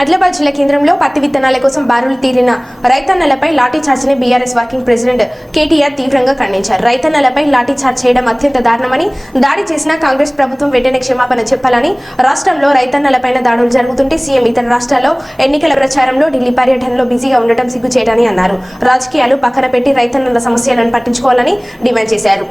ఆదిలాబాద్ జిల్లా కేంద్రంలో పత్తి విత్తనాల కోసం బారులు తీరిన రైతన్నలపై లాఠీ చార్జిని బీఆర్ఎస్ వర్కింగ్ ప్రెసిడెంట్ కేటీఆర్ తీవ్రంగా ఖండించారు. రైతన్నలపై లాఠీ చార్జ్ చేయడం అత్యంత దారుణమని, దాడి చేసిన కాంగ్రెస్ ప్రభుత్వం వెంటనే క్షమాపణ చెప్పాలని, రాష్ట్రంలో రైతన్నలపైన దాడులు జరుగుతుంటే సీఎం ఇతర రాష్ట్రాల్లో ఎన్నికల ప్రచారంలో ఢిల్లీ పర్యటనలో బిజీగా ఉండటం సిగ్గుచేటని అన్నారు. రాజకీయాలు పక్కన పెట్టి రైతన్నల సమస్యలను పట్టించుకోవాలని డిమాండ్ చేశారు.